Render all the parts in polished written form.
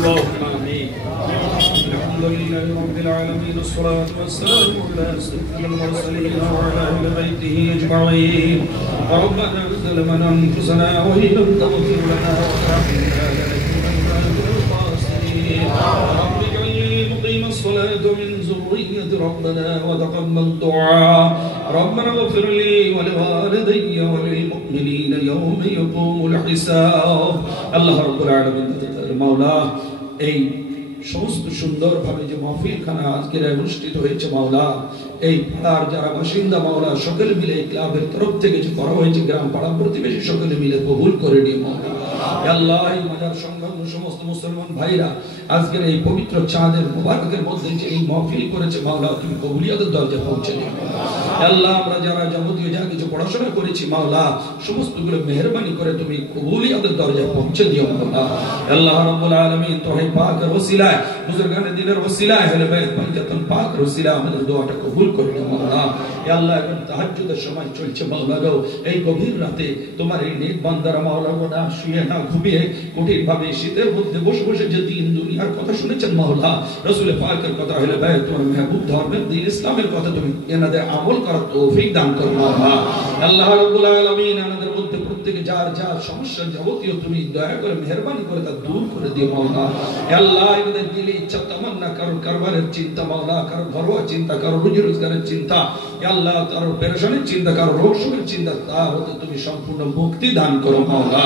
اللهم آمين. الحمد لله رب العالمين، الصلاة والسلام على سيد المرسلين وعلى أهل بيته أجمعين. ربنا ظلمنا أنفسنا وإن لم تغفر لنا وترحمنا لنكونن من الخاسرين. رب اجعلني مقيم الصلاة من ذرية ربنا وتقبل دعاء. ربنا اغفر لي ولوالدي وللمؤمنين يوم يقوم الحساب. الله رب العالمين মাওলা এই সমস্ত সুন্দরভাবে যে মাহফিলখানা আজকের অনুষ্ঠিত হয়েছে মাওলা, এই পাড়ার যারা বাসিন্দা মাওলা সকলে মিলে ক্লাবের তরফ থেকে যে করা হয়েছে, গ্রাম পাড়া প্রতিবেশী সকলে মিলে কবুল করে নিয়ে মাওলা। আল্লাহ এই মাজার সংলগ্ন সমস্ত মুসলমান ভাইরা আজকের এই পবিত্র চাঁদের মুবারকের মধ্যে যে এই মাহফিল করেছে মাওলা, তুমি কবুলিয়াতের দরজা পৌঁছে দিও আল্লাহ। আমরা যারা যাবতীয় যা কিছু পড়াশোনা করেছি মাওলা, সমস্তগুলো মেহেরবানি করে তুমি কবুলিয়াতের দরজা পৌঁছে দিও মাওলা। আল্লাহ রাব্বুল আলামিন তোহে পাকের ওসিলায়, বুজুর্গানে দিনের ওসিলায়, আহলে বাইত পাঞ্জাতন পাকের ওসিলায় আমাদের দোয়াটা কবুল করে নিও মাওলা। ইয়া আল্লাহ এখন তাহাজ্জুদের সময় চলছে মাওলা গো, এই গভীর রাতে তোমার এই নেক বান্দারা মাওলা গো না শুয়ে না ঘুমিয়ে কঠিন ভাবে শীতের মধ্যে বসে বসে যে দিন দুনিয়ার কথা শুনেছেন মাওলা, রাসূল পাকের কথা, আহলে বাইত তোমার মাহবুব ধর্মের দিন ইসলামের কথা তুমি এনাদের আমল করার তৌফিক দান করো মাওলা। আল্লাহ রাব্বুল আলামিন আমাদের মধ্যে প্রত্যেকে যার যার সমস্যা যাবতীয় তুমি দয়া করে মেহেরবানি করে তা দূর করে দিও মাওলা। আল্লাহ এদের দিলে ইচ্ছা তামান্না, কারো কারবারের চিন্তা মাওলা, কারো ঘরোয়া চিন্তা, কারো রুজি রোজগারের চিন্তা, আল্লাহ কারো পেরেশানির চিন্তা, কারো রোগ শোকের চিন্তা, তা হতে তুমি সম্পূর্ণ মুক্তি দান করো মাওলা।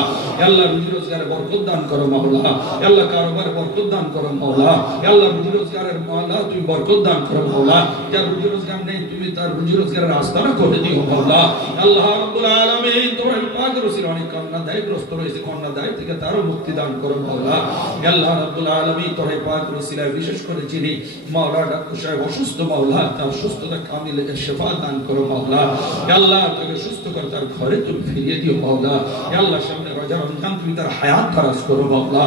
আল্লাহ রুজি রোজগারে বরকত দান করো মাওলা। আল্লাহ কারোবারে বরকত দান করো মাওলা। আল্লাহ রুজি রোজগারের মাওলা তুমি বরকত দান করো মাওলা। যার রুজি রোজগার নেই তুমি তার রুজি রোজগারের আস্তানা করে দিও মাওলা। আল্লাহ রাব্বুল আলামিন তোমার পাকের ওসিলায় অনেক কন্যা দায়গ্রস্ত রয়েছে, কন্যা দায় থেকে তারও মুক্তি দান করো মাওলা। আল্লাহ রাব্বুল আলামিন তোমার পাকের ওসিলায় বিশেষ করে যিনি মাওলা ডাক্তার সাহেব অসুস্থ মাওলা, তার সুস্থতা কামিল শিফা দান করো মাওলা। আল্লাহ তাকে সুস্থ করে তার ঘরে তুমি ফিরিয়ে দিও মাওলা। আল্লাহ সামনে রোজা রমজান তুমি তার হায়াত দারাজ করো মাওলা।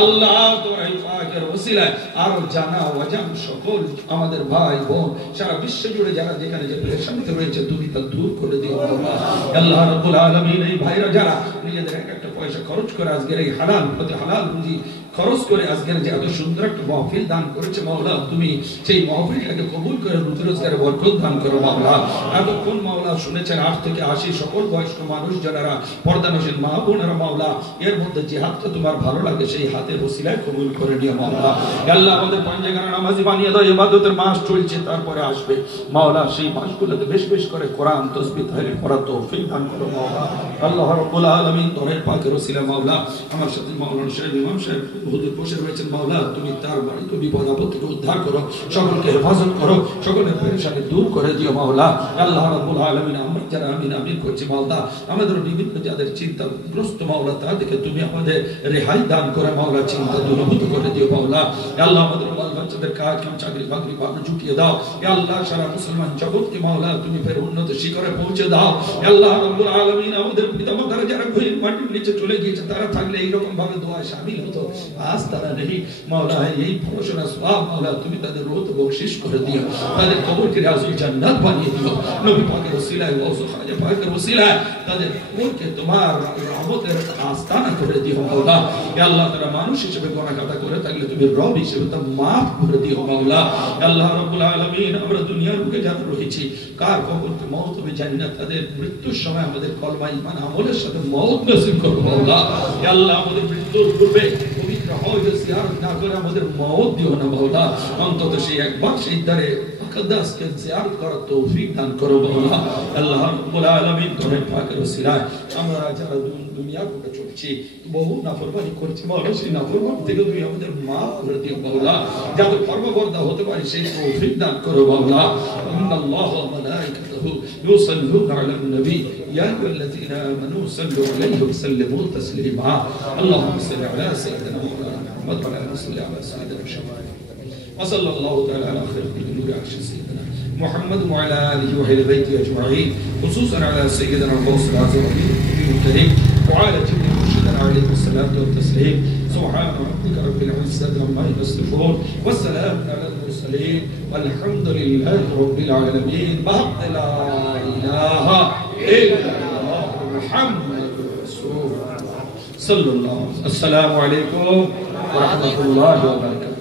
আল্লাহ তোমার পাকের ওসিলায় আর জানা ওয়াজান সকল আমাদের ভাই বোন সারা বিশ্ব জুড়ে যারা যেখানে যে পেরেশানিতে রয়েছে তুমি তা দূর করে দিও মাওলা। আল্লাহ রাব্বুল আলামিন এই ভাইরা যারা নিজেদের এক একটা পয়সা খরচ করে আজকের এই হালাল পথে হালাল রুজি খরচ করে আজকের যে এত সুন্দর একটা মাহফিল দান করেছে মাওলা, তুমি সেই মাহফিলটাকে কবুল করে রুজি রোজগারে বরকত দান করো মাওলা। এতক্ষণ মাওলা শুনেছেন 8 থেকে 80 সকল বয়স্ক মানুষ যারা পর্দানশীল মা বোনেরা মাওলা, এর মধ্যে যে হাতটা তোমার ভালো লাগে সেই হাতের ওসিলায় কবুল করে নিও মাওলা। আল্লাহ আমাদের পাঞ্জাগানা নামাজি বানিয়ে দাও, ইবাদতের মাস চলছে তারপরে আসবে মাওলা, সেই মাসগুলোতে বেশ বেশ করে কোরআন তাসবিহ তাহলিল পড়া তৌফিক দান করো মাওলা। আল্লাহ রাব্বুল আলামিন তোমার পাকের ওসিলায় মাওলা আমার সাথে মাওলানা সাহেব ইমাম সাহেব হুজুর বসে রয়েছেন মাওলা, তুমি তার বাড়িতে বিপদ আপদ থেকে উদ্ধার করো, সকলকে হেফাজত করো, সকলের পেরেশানি দূর করে দিও মাওলা। আল্লাহ রাব্বুল আলামিন আমরা যারা আমিন আমিন করছি মাওলা, আমাদের বিভিন্ন যাদের চিন্তাগ্রস্ত মাওলা তাদেরকে তুমি আমাদের রেহাই দান করে মাওলা, চিন্তা দূরীভূত করে দিও মাওলা। আল্লাহ আমাদের বাল বাচ্চাদের কাজ কাম চাকরি বাকরি ভালো জুটিয়ে দাও। আল্লাহ সারা মুসলমান জগৎকে মাওলা তুমি ফের উন্নত শিখরে পৌঁছে দাও। আল্লাহ রাব্বুল আলামিন আমাদের পিতামাতারা যারা গভীর মাটির নিচে চলে গিয়েছে তারা থাকলে এইরকম ভাবে দোয়ায় শামিল হতো, আজ তারা নেই মাওলা। এই পড়াশোনা সওয়াব মাওলা তুমি তাদের রোত বকশিশ করে দিও, তাদের কবরকে রাজুল জান্নাত বানিয়ে দিও। নবী পাকের ওসিলায় ওয়াসু খাজা পাকের ওসিলায় তাদের কবরকে তোমার রহমতের আস্তানা করে দিও মাওলা। হে আল্লাহ তারা মানুষ হিসেবে গুনাহ খাতা করে থাকলে তুমি রব হিসেবে তা maaf করে দিও মাওলা। আল্লাহ রাব্বুল আলামিন আমরা দুনিয়ার বুকে যারা রয়েছি কার কখন মওত হবে জানি না, তাদের মৃত্যুর সময় আমাদের কলমা ঈমান আমলের সাথে মওত নসিব করো মাওলা। হে আল্লাহ আমাদের মৃত্যুর পূর্বে পবিত্র হজ জিয়ারত না করে আমাদের মওত দিও না মাওলা, অন্তত সেই একবার সেই দ্বারে মুকদ্দাস কে জিয়ারত করার তৌফিক দান করো মাওলা। আল্লাহ রাব্বুল আলামিন তোমার পাকের ওসিলায় আমরা যারা দুনিয়ার বুকে চলছি বহু নাফরমানি করছি মাওলা, সেই নাফরমানি থেকে তুমি আমাদের maaf করে দিও মাওলা, যাতে ফরমাবরদার হতে পারি সেই তৌফিক দান করো মাওলা। ইন্নাল্লাহা ওয়া মালাইকাতাহু ইউসাল্লুনা আলান নবী ইয়া আইয়ুহাল্লাযীনা আমানু সাল্লু আলাইহি ওয়া সাল্লিমু তাসলিমা। আল্লাহুম্মা সাল্লি আলা সাইয়্যিদিনা মুহাম্মদ ওয়া আলা সাল্লি আলা সাইয়্যিদিনা মুহাম্মদ ওয়া সাল্লাল্লাহু তাআলা আলা খায়রি নূরি আরশি সাইয়্যিদিনা মুহাম্মদ ওয়া আলা আলিহি ওয়া আহলি বাইতিহি আজমাইন, খুসুসান আলা সাইয়্যিদিনা আল-গাউসিল আযম الكريم وعلى جميع مرشدنا عليه الصلاة والتسليم. سبحان ربك رب العزة عما يصفون والسلام على المرسلين والحمد لله رب العالمين. بحق لا إله إلا الله मुहम्मदुर रसूलुल्लाह सल्लल्लाहु अलैहि वसल्लम। अस्सलामु अलैकुम व रहमतुल्लाहि व बरकातहू।